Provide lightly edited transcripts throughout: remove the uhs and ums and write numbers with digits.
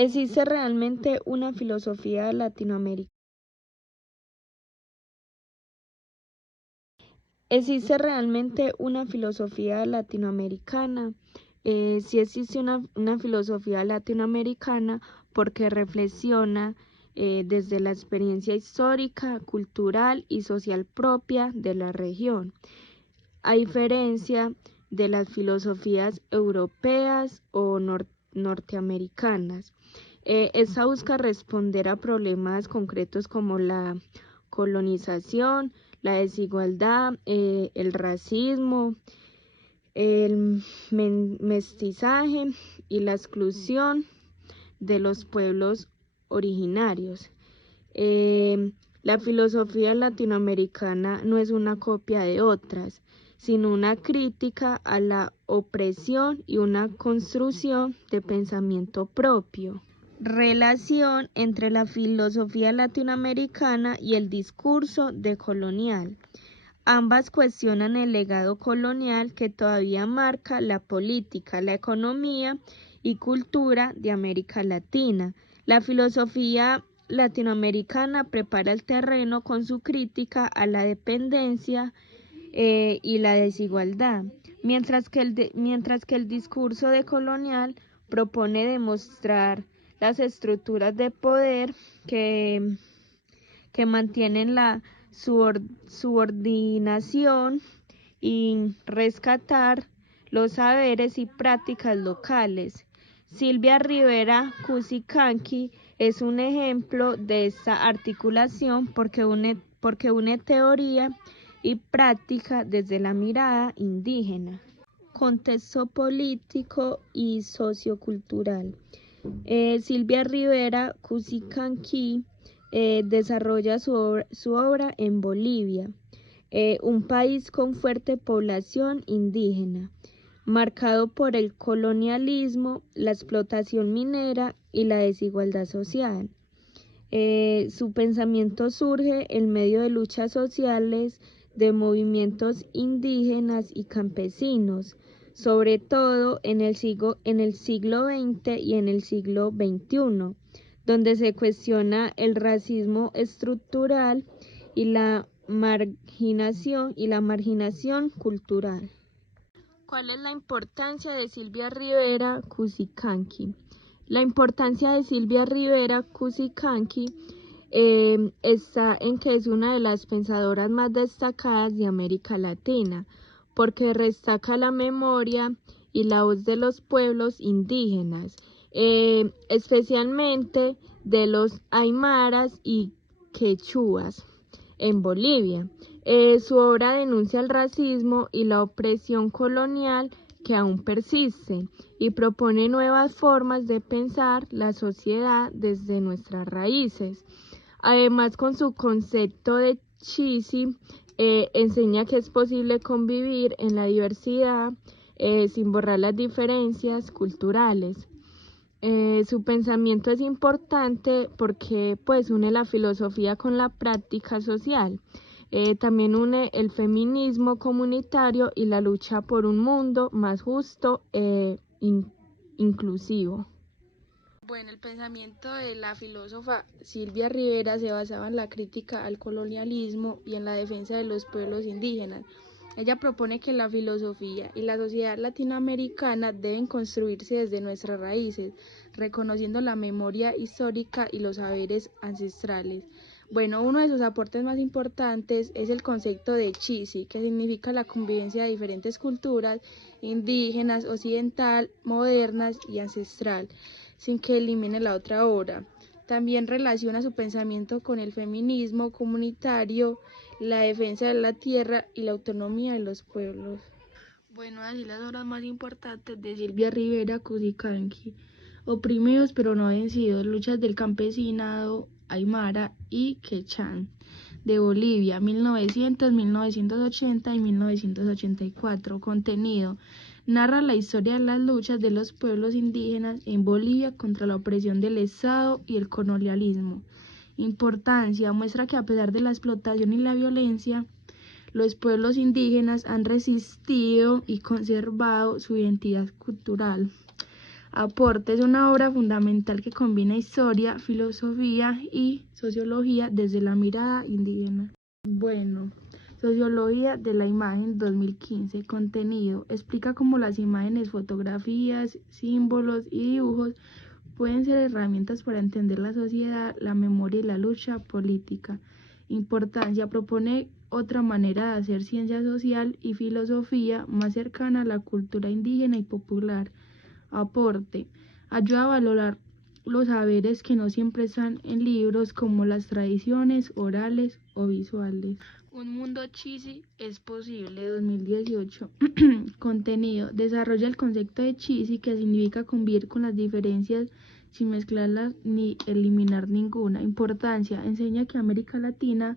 ¿Existe realmente una filosofía latinoamericana? ¿Existe realmente una filosofía latinoamericana? Sí existe una filosofía latinoamericana porque reflexiona desde la experiencia histórica, cultural y social propia de la región, a diferencia de las filosofías europeas o norteamericanas. Esta busca responder a problemas concretos como la colonización, la desigualdad, el racismo, el mestizaje y la exclusión de los pueblos originarios. La filosofía latinoamericana no es una copia de otras, sino una crítica a la opresión y una construcción de pensamiento propio. Relación entre la filosofía latinoamericana y el discurso decolonial. Ambas cuestionan el legado colonial que todavía marca la política, la economía y cultura de América Latina. La filosofía latinoamericana prepara el terreno con su crítica a la dependencia y la desigualdad, mientras que el discurso decolonial propone demostrar las estructuras de poder que mantienen la subordinación y rescatar los saberes y prácticas locales. Silvia Rivera Cusicanqui es un ejemplo de esta articulación porque une teoría y práctica desde la mirada indígena. Contexto político y sociocultural. Silvia Rivera Cusicanqui desarrolla su obra en Bolivia, un país con fuerte población indígena, marcado por el colonialismo, la explotación minera y la desigualdad social. Su pensamiento surge en medio de luchas sociales de movimientos indígenas y campesinos, sobre todo en el siglo XX y en el siglo XXI, donde se cuestiona el racismo estructural y la marginación cultural. ¿Cuál es la importancia de Silvia Rivera Cusicanqui? La importancia de Silvia Rivera Cusicanqui está en que es una de las pensadoras más destacadas de América Latina, porque destaca la memoria y la voz de los pueblos indígenas, especialmente de los aymaras y quechuas en Bolivia. Su obra denuncia el racismo y la opresión colonial que aún persiste y propone nuevas formas de pensar la sociedad desde nuestras raíces. Además, con su concepto de Chisi, enseña que es posible convivir en la diversidad sin borrar las diferencias culturales. Su pensamiento es importante porque pues une la filosofía con la práctica social. También une el feminismo comunitario y la lucha por un mundo más justo e inclusivo. Bueno, el pensamiento de la filósofa Silvia Rivera se basaba en la crítica al colonialismo y en la defensa de los pueblos indígenas. Ella propone que la filosofía y la sociedad latinoamericana deben construirse desde nuestras raíces, reconociendo la memoria histórica y los saberes ancestrales. Bueno, uno de sus aportes más importantes es el concepto de Chisi, que significa la convivencia de diferentes culturas indígenas, occidental, modernas y ancestral, sin que elimine la otra obra. También relaciona su pensamiento con el feminismo comunitario, la defensa de la tierra y la autonomía de los pueblos. Bueno, así las obras más importantes de Silvia Rivera Cusicanqui: Oprimidos pero no vencidos, luchas del campesinado aymara y quechán de Bolivia, 1900, 1980 y 1984. Contenido: narra la historia de las luchas de los pueblos indígenas en Bolivia contra la opresión del Estado y el colonialismo. Importancia: muestra que a pesar de la explotación y la violencia, los pueblos indígenas han resistido y conservado su identidad cultural. Aporte es una obra fundamental que combina historia, filosofía y sociología desde la mirada indígena. Bueno, Sociología de la Imagen 2015. Contenido. Explica cómo las imágenes, fotografías, símbolos y dibujos pueden ser herramientas para entender la sociedad, la memoria y la lucha política. Importancia. Propone otra manera de hacer ciencia social y filosofía más cercana a la cultura indígena y popular. Aporte. Ayuda a valorar los saberes que no siempre están en libros, como las tradiciones orales o visuales. Un mundo Chisi es posible, 2018. Contenido. Desarrolla el concepto de Chisi, que significa convivir con las diferencias sin mezclarlas ni eliminar ninguna. Importancia. Enseña que América Latina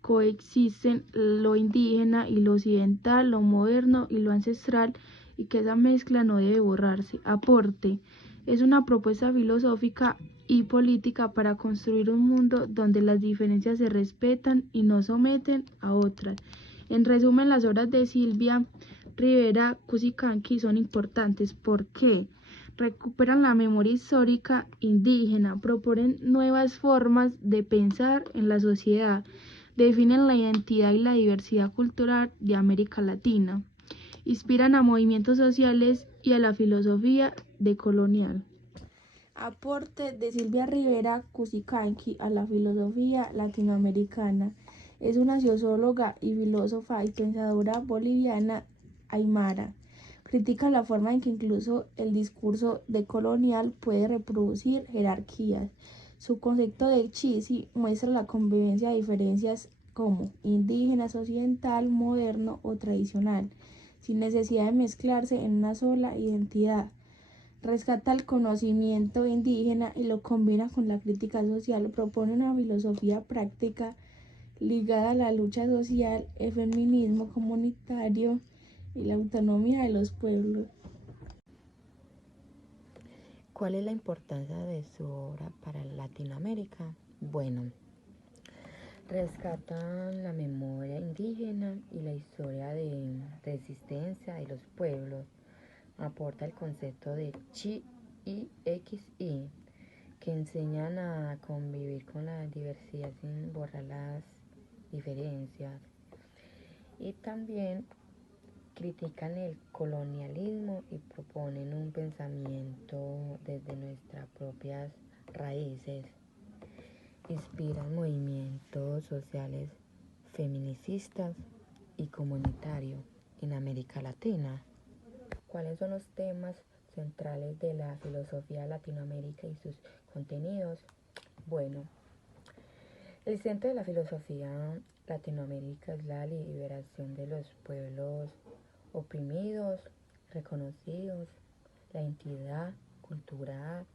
coexisten lo indígena y lo occidental, lo moderno y lo ancestral, y que esa mezcla no debe borrarse. Aporte. Es una propuesta filosófica y política para construir un mundo donde las diferencias se respetan y no someten a otras. En resumen, las obras de Silvia Rivera Cusicanqui son importantes. ¿Por qué? Recuperan la memoria histórica indígena, proponen nuevas formas de pensar en la sociedad, definen la identidad y la diversidad cultural de América Latina, inspiran a movimientos sociales y a la filosofía decolonial. Aporte de Silvia Rivera Cusicanqui a la filosofía latinoamericana. Es una socióloga y filósofa y pensadora boliviana aymara. Critica la forma en que incluso el discurso decolonial puede reproducir jerarquías. Su concepto de Chisi muestra la convivencia de diferencias como indígenas, occidental, moderno o tradicional, sin necesidad de mezclarse en una sola identidad. Rescata el conocimiento indígena y lo combina con la crítica social. Propone una filosofía práctica ligada a la lucha social, el feminismo comunitario y la autonomía de los pueblos. ¿Cuál es la importancia de su obra para Latinoamérica? Bueno, rescatan la memoria indígena y la historia de resistencia de los pueblos. Aporta el concepto de Chi y XI, que enseñan a convivir con la diversidad sin borrar las diferencias. Y también critican el colonialismo y proponen un pensamiento desde nuestras propias raíces. Inspiran movimientos sociales feministas y comunitarios en América Latina. ¿Cuáles son los temas centrales de la filosofía de Latinoamérica y sus contenidos? Bueno, el centro de la filosofía Latinoamérica es la liberación de los pueblos oprimidos, reconocidos, la identidad cultural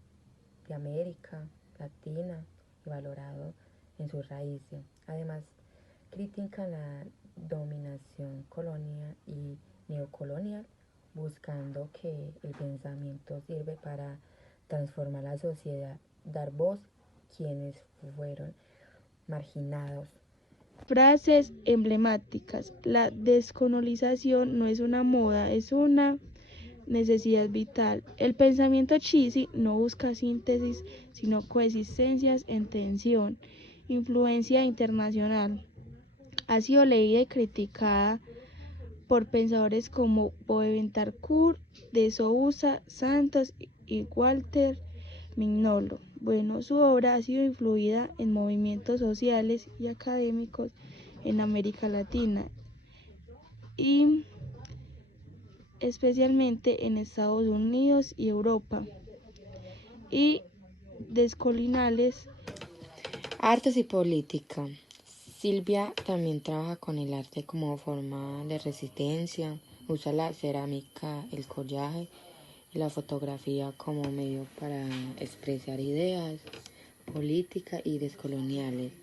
de América Latina y valorado en sus raíces. Además, critica la dominación colonial y neocolonial, buscando que el pensamiento sirve para transformar la sociedad, dar voz a quienes fueron marginados. Frases emblemáticas. La descolonización no es una moda, es una necesidad vital. El pensamiento Chisi no busca síntesis, sino coexistencias en tensión. Influencia internacional. Ha sido leída y criticada por pensadores como Boaventura de Sousa Santos y Walter Mignolo. Bueno, su obra ha sido influida en movimientos sociales y académicos en América Latina y especialmente en Estados Unidos y Europa. Y descolinales. Artes y política. Silvia también trabaja con el arte como forma de resistencia, usa la cerámica, el collaje y la fotografía como medio para expresar ideas políticas y descoloniales.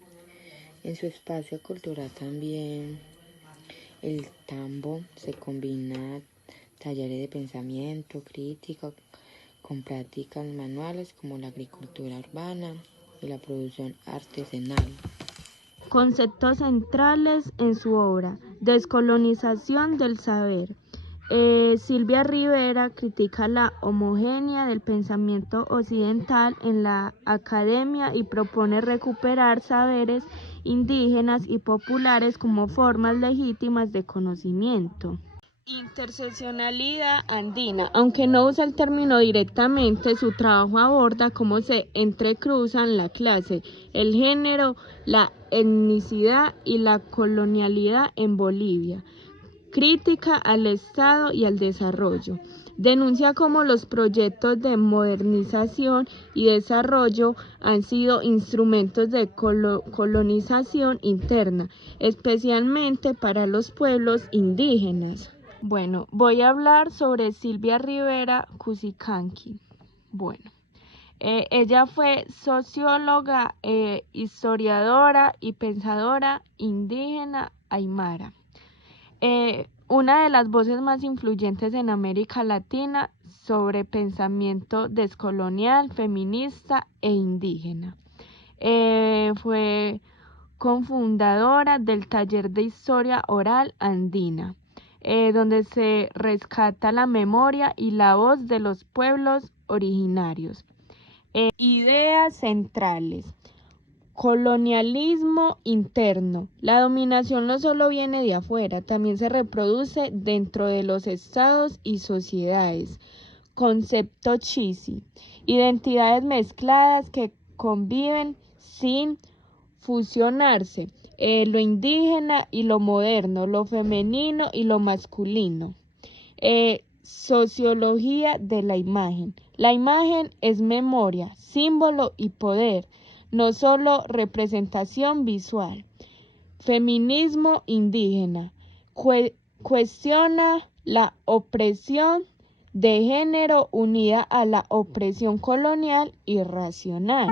En su espacio cultural también el tambo se combina talleres de pensamiento crítico con prácticas manuales como la agricultura urbana y la producción artesanal. Conceptos centrales en su obra: descolonización del saber, Silvia Rivera critica la homogeneidad del pensamiento occidental en la academia y propone recuperar saberes indígenas y populares como formas legítimas de conocimiento. Interseccionalidad andina. Aunque no usa el término directamente, su trabajo aborda cómo se entrecruzan la clase, el género, la etnicidad y la colonialidad en Bolivia. Crítica al Estado y al desarrollo. Denuncia cómo los proyectos de modernización y desarrollo han sido instrumentos de colonización interna, especialmente para los pueblos indígenas. Bueno, voy a hablar sobre Silvia Rivera Cusicanqui. Bueno, ella fue socióloga, historiadora y pensadora indígena aymara. Una de las voces más influyentes en América Latina sobre pensamiento descolonial, feminista e indígena. Fue cofundadora del Taller de Historia Oral Andina, donde se rescata la memoria y la voz de los pueblos originarios. Ideas centrales. Colonialismo interno. La dominación no solo viene de afuera, también se reproduce dentro de los estados y sociedades. Concepto Chisi. Identidades mezcladas que conviven sin fusionarse. Lo indígena y lo moderno, lo femenino y lo masculino. Sociología de la imagen. La imagen es memoria, símbolo y poder, no solo representación visual. Feminismo indígena. Cuestiona la opresión de género unida a la opresión colonial y racional.